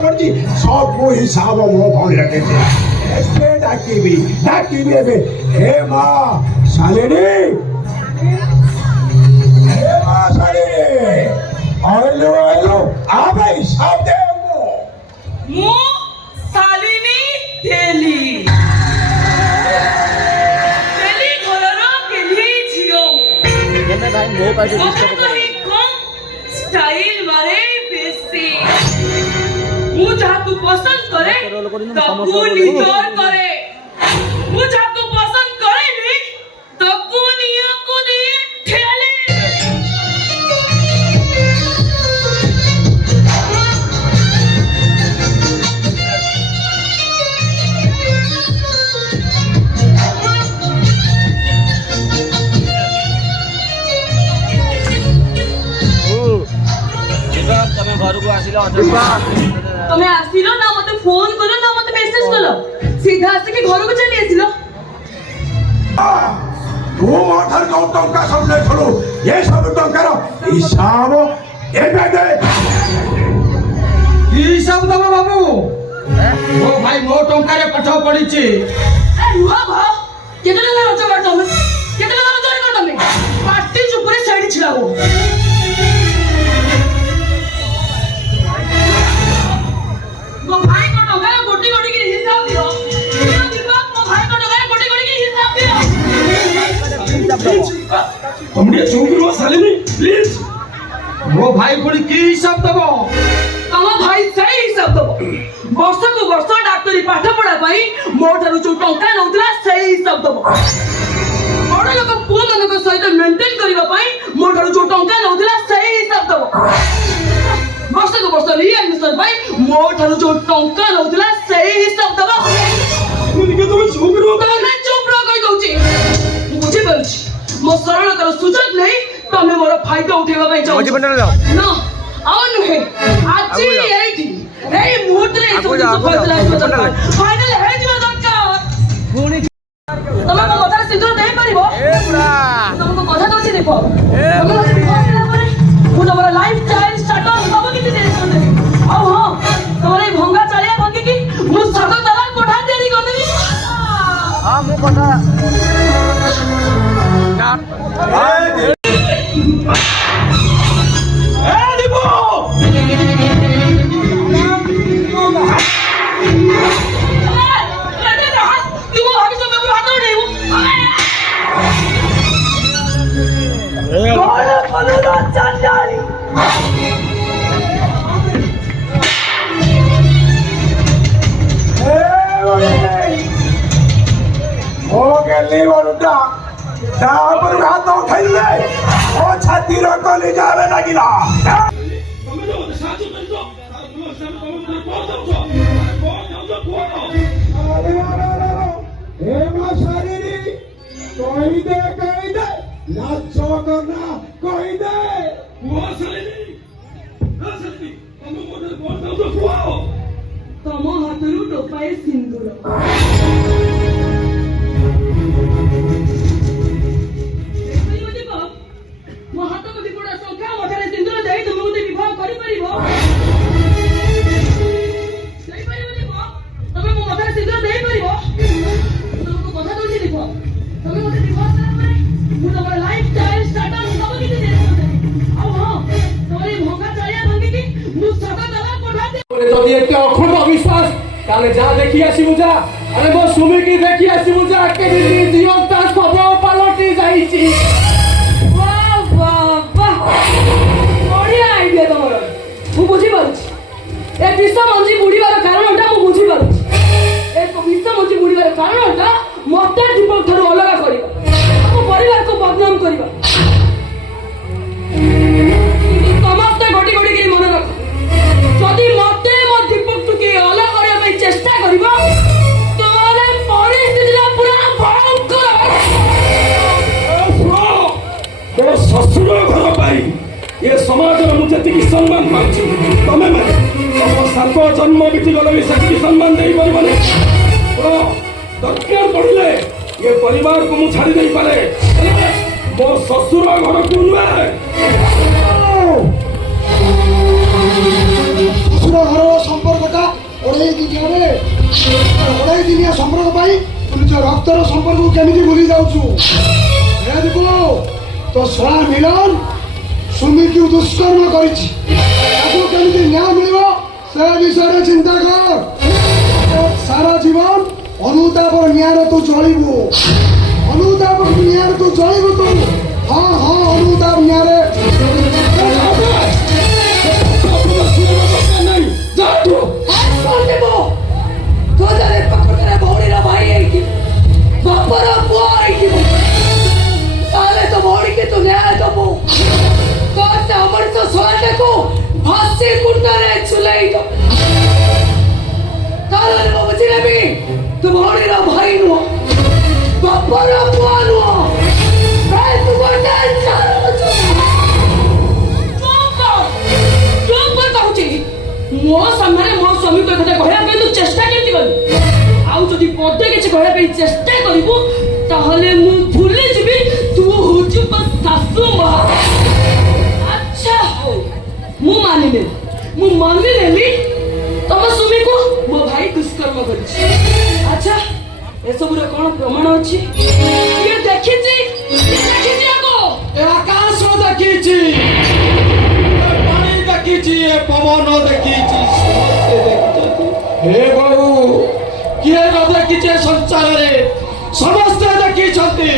सब हिसाब मो भल लगे डाकिबी डाकिबी हे माँ शालिनी हे माँ शालिनी आइलो आइलो आबे हिसाब दे मो शालिनी देली देली घररो केली झियो केने भाई मो पाजे डिस्टर्ब तो ही कम स्टाइल मारे बेसी मु जाकू पसंद करे तकू निजर करे मु जाकू पसंद करे नी तकू नियो को दिए ठेले तमे घर को आसिलो तमे आसिलो ना मते फोन करो ना मते मेसेज करो सीधा आसे के घर को चली आसिलो तू मोटर जो टंका सब ले थलो ये सब टंका रो हिसाब एबे दे की हिसाब दबा बाबू ओ भाई मो टंका रे पाठ पड़ी छी ए रुहा भा केते लगा रच कर तमे केते लगा रच कर तमे पार्टी चुपरे साइड छिला हो मो भाई को टंका गोटी गोटी के हिसाब दियो दीपक मो भाई को टंका गोटी गोटी के हिसाब दियो हमने चुप रो सालिनी प्लीज मो भाई पुणी की हिसाब दबो तम भाई सही हिसाब दबो वर्ष को वर्ष डाक्टरी पाठ पढ़ा पाई मोठारु जो टंका नउतला सही हिसाब दबो बड़ लोक पुओ मनक सहित मेंटेन करिवा पाई मोठारु जो टंका नउतला सही हिसाब दबो वर्ष को वर्ष रिएडमिशन पाई मोठारु जो टंका नउतला सही हिसाब दबो मुनिके तुम चुप रो तमे चुप रह कहि दउची बुझि पारुची मो सरलतार सुजोग नहीं तमे मोर फायदा उठेबा पाई जाउ मुझे बंडल जाओ ना आओ नुहे आज एठी ए मुहूर्त रे सब फैसला फाइनल हे जिवा दरकार पुणी तमे को कथा सिंदूर देई परिबो ए पुरा तमको कथा दउची देखो तमे मु तमरा लाइफ स्टाइल स्टार्टअप सब किछि दे कर देबी आओ हां तमरे भंगा चालिया भंगी की मु सदा दलाल कोठा देरी कर देबी हां मु कथा हो गेली वरुटा डाबर हाथ उठाई ले ओ छाती रो कली जावे लागिला हे मां शालिनी कहि दे नाच करना कहि दे वो सालिनी ना सालिनी तुम मोटर बोल दो तो खुआओ तम हाथरू टोपाए सिंदूर ମୋ ହାତକୁ ଦିପଟା ସଂଖ୍ୟା ମଧ୍ୟରେ ସିନ୍ଦୁର ଦେଇ ତୁମେ ମୋତେ ବିବାହ କରିପାରିବ ଦେଇପାରିବ ଦୀପ ତମେ ମୋ ମଧ୍ୟରେ ସିନ୍ଦୁର ଦେଇପାରିବ ତମକୁ କଥା ଦଉଛି ଦୀପ ତମେ ମୋତେ ବିବାହ କଲା ପରେ ମୁଁ ତମର ଲାଇଫ ଷ୍ଟାଇଲ ଷ୍ଟାର୍ଟଅପ ସବୁ କିଛି ଦେଇ ଆଉ ହଁ ତମର ଏଇ ଭଙ୍ଗା ଚାଳିଆ ଭାଙ୍ଗିକି ମୁଁ ସଦା ଦବା ପଠାନ୍ତି ଯଦି ଏତେ ଅଖଣ୍ଡ ବିଶ୍ୱାସ ତାହେଲେ ଯାହା ଦେଖି ଆସିବୁ ଯା ଆରେ ମୋ ସୁମିକି ଦେଖି ଆସିବୁ ଯା କେମିତି ଜୀବନଟା ସ୍ୱଭାବ ପାଲଟି ଯାଇଛି ବଢିଆ ଆଇଡିଆ ତମର ମୁଁ ବୁଝିପାରୁଛି ଏ ବିଷ ମଞ୍ଜି ବୁଡ଼ିବାର କାରଣଟା ମୁଁ ବୁଝିପାରୁଛି ଏ ବିଷ ମଞ୍ଜି ବୁଡ଼ିବାର କାରଣଟା ମତେ ଦୀପକ ଠାରୁ ଅଲଗା କରିବା ଆମ ପରିବାରକୁ ବଦନାମ କରିବା କିନ୍ତୁ ସମସ୍ତେ ଗୋଟି ଗୋଟି କରି ମନେ ରଖ ଯଦି ମତେ ମୋ ଦୀପକଠୁ କିଏ ଅଲଗା କରିବା ପାଇଁ ଚେଷ୍ଟା କରିବ ତାହେଲେ ପରିସ୍ଥିତିଟା ପୁରା ଭୟଙ୍କର ଶ୍ୱଶୁର ଘର ପାଇଁ ये समाज में मुझे की सम्मान पाची तमे माने तम सात जन्म बीती गले भी सेति सम्मान देई परबने तो दरकार पड़ले ये परिवार को मु छाड़ी देई पारे मो ससुर घर को नुए ससुर घर संपर्कटा ପାଇଁ ତୁ ନିଜ ରକ୍ତର ସମ୍ପର୍କକୁ କେମିତି ଭୁଲି ଯାଉଛୁ? ହେ ଦୀପୁ, ତୋ ଶଳା ମିଳନ ସୁମିକୁ ଦୁଷ୍କର୍ମ କରିଛି, ତାକୁ କେମିତି ନ୍ୟାୟ ମିଳିବ ସେ ବିଷୟରେ ଚିନ୍ତା କର। ତୋ ସାରା ଜୀବନ ଅନୁତାପ ନିଆଁରେ ତୁ ଜଳିବୁ, ଅନୁତାପ ନିଆଁରେ ତୁ ଜଳିବୁ ତୁ। ହଁ ହଁ, ଅନୁତାପ ନିଆଁରେ। ତୁ ଯଦି ପ୍ରକୃତରେ ଭଉଣୀର ଭାଇ ହେଇଥିବୁ, ବାପର ପୁଅ ହେଇଥିବୁ, ତାହେଲେ ତ ଭଉଣୀକି ତୁ ନ୍ୟାୟ ଦବୁ। ତ ସେ ଅମୃତ ଶଳାଟାକୁ ଫାଶୀ କୁଣ୍ଡରେ ଝୁଲେଇ ଦବୁ। ତାହେଲେ ମୁଁ ବୁଝିନେବି ତୁ ଭଉଣୀର ଭାଇ ନୁହଁ, ବାପର ପୁଅ ନୁହଁ। ତୁ ଗୋଟେ କହୁଛି ମୋ ସାମ୍ନାରେ ମୋ ସ୍ୱାମୀକୁ କଥା କହିବା ପାଇଁ ତୁ ଚେଷ୍ଟା କେମିତି କରିବୁ? ଆଉ ଯଦି ପଦେ କିଛି କହିବା ପାଇଁ ଚେଷ୍ଟା କରିବୁ ତାହେଲେ ମୁଁ ଭୁଲି ଯିବି ତୁ ହଉଛୁ ମୋ ଶାଶୁ ମା। ଆଚ୍ଛା ହଉ, ମୁଁ ମାନିନେଲି ତମ ସ୍ୱାମୀକୁ ମୋ ଭାଇ ଦୁଷ୍କର୍ମ କରିଛି। ଆଚ୍ଛା, ଏସବୁର କଣ ପ୍ରମାଣ ଅଛି? କିଏ ଦେଖିଛି? ଆଗ ଆକାଶ ଦେଖିଛି, ପାଣି ଦେଖିଛି, ପବନ ଦେଖିଛି, ସମସ୍ତେ ଦେଖିଛନ୍ତି। ହେ ବହୁ, କିଏ ନ ଦେଖିଛେ ସଂସାରରେ? ସମସ୍ତେ ଦେଖିଛନ୍ତି।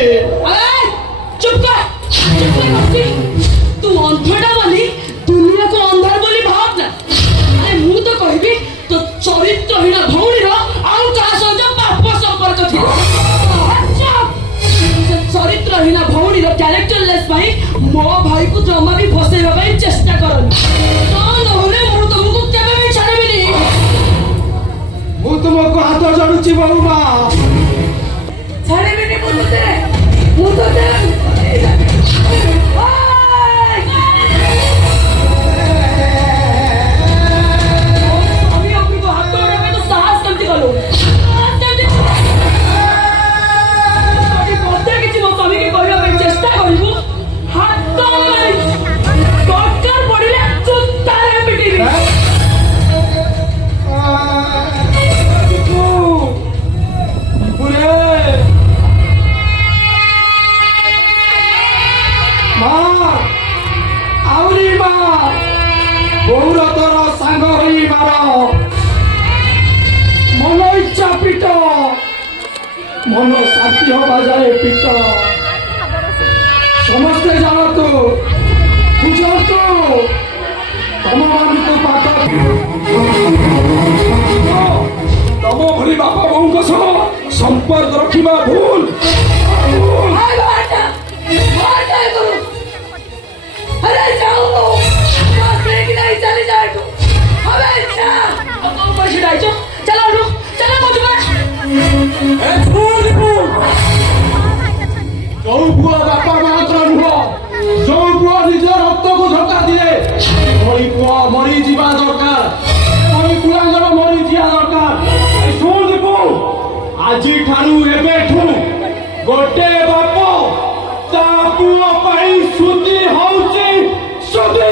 ଚୁପ କର। ତୁ ଅନ୍ଧଟା ବୋଲି ଦୁନିଆକୁ ଅନ୍ଧାର ବୋଲି ଭାବ ନା। ମୁଁ ତ କହିବି ତୋ ଚରିତ୍ରହୀନ ଭଉଣୀର ଆଉ କାହା ସହିତ ପାପ ସମ୍ପର୍କ ଥିଲା। ସେ ଚରିତ୍ରହୀନ ଭଉଣୀର କ୍ୟାରେକ୍ଟରଲେସ୍ ପାଇଁ ମୋ ଭାଇକୁ ଜମା ବି ଫସେଇବା ପାଇଁ ଚେଷ୍ଟା କରନି। ନହେଲେ ମୁଁ ତମକୁ କେବେ ବି ଛାଡ଼ିବିନି। ମୁଁ ତୁମକୁ ହାତ ଯୋଡୁଛି ବହୁ ମା। ଛାଡ଼ିବିନି ମୁଁ ତତେ মন শান্তি হওয়া যায় পিত সমস্তে জানতো বুঝতো তম ମାନଙ୍କୁ ପାଠ ତମ ଭଳି ବାପା ବୋଉଙ୍କ ସହ ସମ୍ପର୍କ ରଖିବା ଭୁଲ। ଯୋଉ ପୁଅ ବାପା ମାତ୍ର ନୁହଁ, ଯୋଉ ପୁଅ ନିଜ ରକ୍ତକୁ ଧୋକା ଦିଏ, ସେଇ ପୁଅ ମରିଯିବା ଦରକାର, ସେଇ କୁଳାଙ୍ଗର ମରିଯିବା ଦରକାର। ଶୁଣ ଦୀପୁ, ଆଜିଠାରୁ ଏବେଠୁ ଗୋଟେ ବାପ ତା ପୁଅ ପାଇଁ ସୁଧି ହଉଛି ସୁଧି।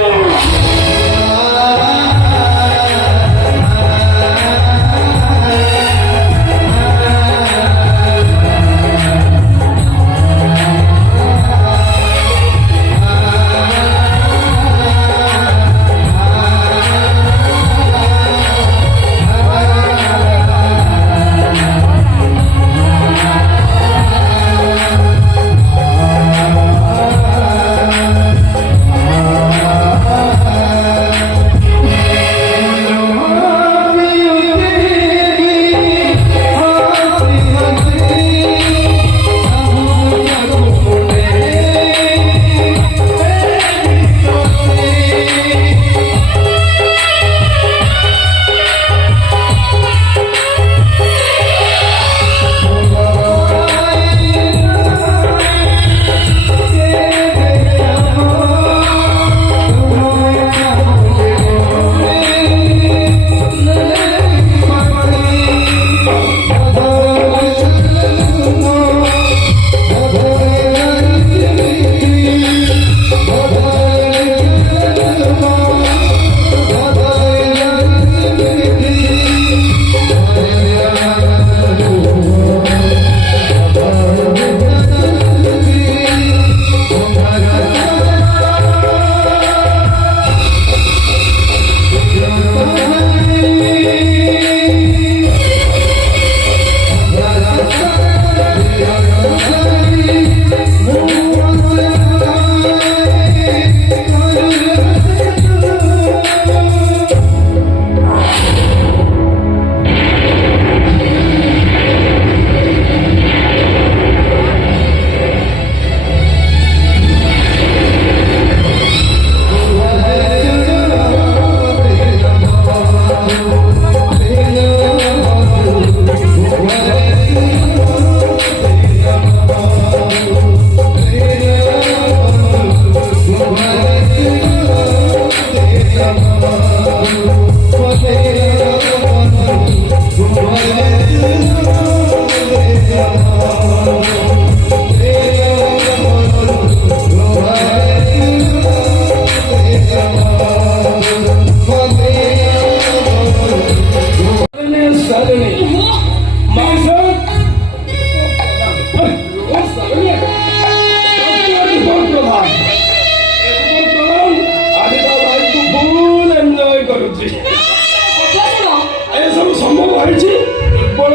ଏସବୁ ସମ୍ଭବ ହେଇଛି କେବଳ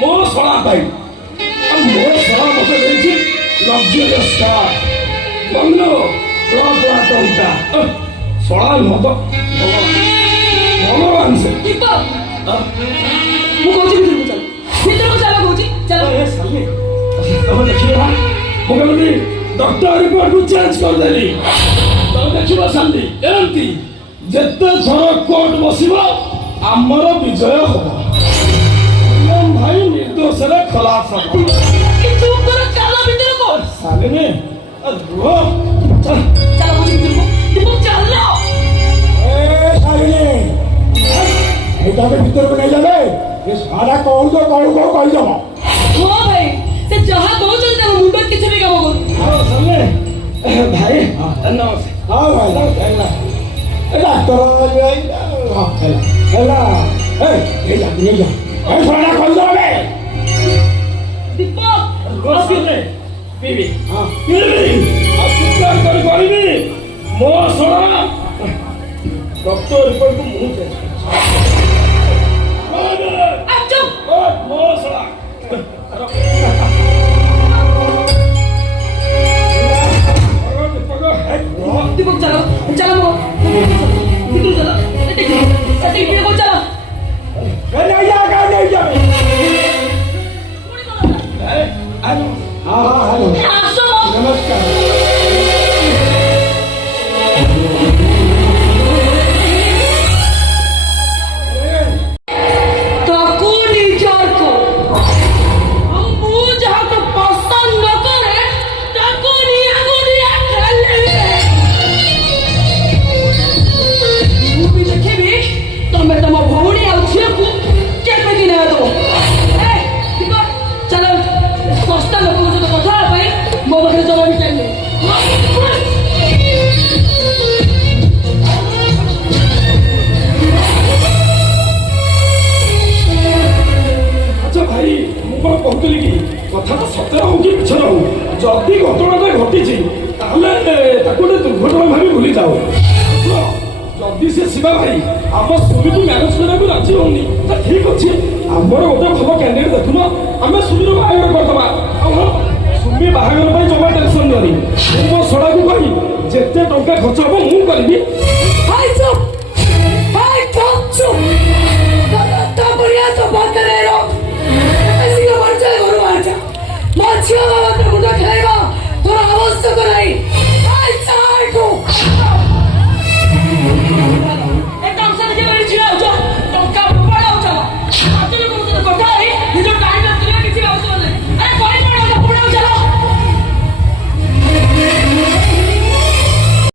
ମୋ ଶଳା ପାଇଁ। ଆଉ ମୋ ଶଳା ମତେ ଦେଇଛି ଲକ୍ଜରିୟସ୍ କାର୍, ବଙ୍ଗଲୋ, ପୁରା ଟଙ୍କା। ଶଳା ନୁହଁ ତ ଭଗବାନ ସେ। ଦୀପକ ମୁଁ କହୁଛି ଭିତରକୁ ଚାଲ କହୁଛି ଚାଲ। ତମେ ଦେଖିବ ମୁଁ କେମିତି ଡକ୍ଟର ରିପୋର୍ଟକୁ ଚେଞ୍ଜ କରିଦେଲି। ତମେ ଦେଖିବ ଶାନ୍ତି ଏମିତି ଯେତେ ଥର କୋର୍ଟ ବସିବ ଆମର ବିଜୟ ହବ। ଭାଇ ନିର୍ଦ୍ଦୋଷରେ ଖଲାସ ହବ। ଚୁପ୍ କର ଚାଲ ଭିତରକୁ। ଶାଲିନୀ ରୁହ ଚାଲ ଚାଲ କହୁଛି ଭିତରକୁ। ଦୀପକ ଚାଲ। ଏଇଟାকে ଭିତରକୁ ନେଇଯାବେ ଏ ସାରା କହୁଛ କହିଦବ। ହଁ ଭାଇ ସେ ଯାହା କହୁଛନ୍ତି ତାଙ୍କ ମୁଣ୍ଡ କିଛି ବି କାମ କରୁନି। ଭାଇ ନମସ୍କାର। ହଁ ଭାଇ ଡାକ୍ତର ହେଲା ନେଇଯା ସାରା କହିଦବେ। ଦୀପକ ପିବି କରିବି ମୋ ଶଳା ଡକ୍ଟର ରିପୋର୍ଟକୁ ମୁଁ ମୋ ଶଳା दीपक चलो चलो वो निकल चलो ऐसे ही को चलो नहीं जा हाँ नमस्कार। କହୁଥିଲି କି କଥାଟା ସତରେ ହଉ କି ମିଛ ହଉ ଯଦି ଘଟଣାଟା ଘଟିଛି ତାହେଲେ ତାକୁ ଗୋଟେ ଦୁର୍ଘଟଣା ଭାବି ଭୁଲି ଯାଉ। ଯଦି ସେ ଶିବା ଭାଇ ଆମ ସୁମିକୁ ମ୍ୟାନେଜ କରିବାକୁ ରାଜି ହଉନି ତା ଠିକ ଅଛି ଆମର ଗୋଟେ ଭଲ କ୍ୟାଣ୍ଡିଡେଟ୍ ଦେଖୁନ ଆମେ ସୁମିର ବାହାଘର କରିଦେବା। ଆଉ ହଁ ସୁମି ବାହାଘର ପାଇଁ ଜମା ଟେନସନ ନିଅନି। ମୋ ଶଳାକୁ କହି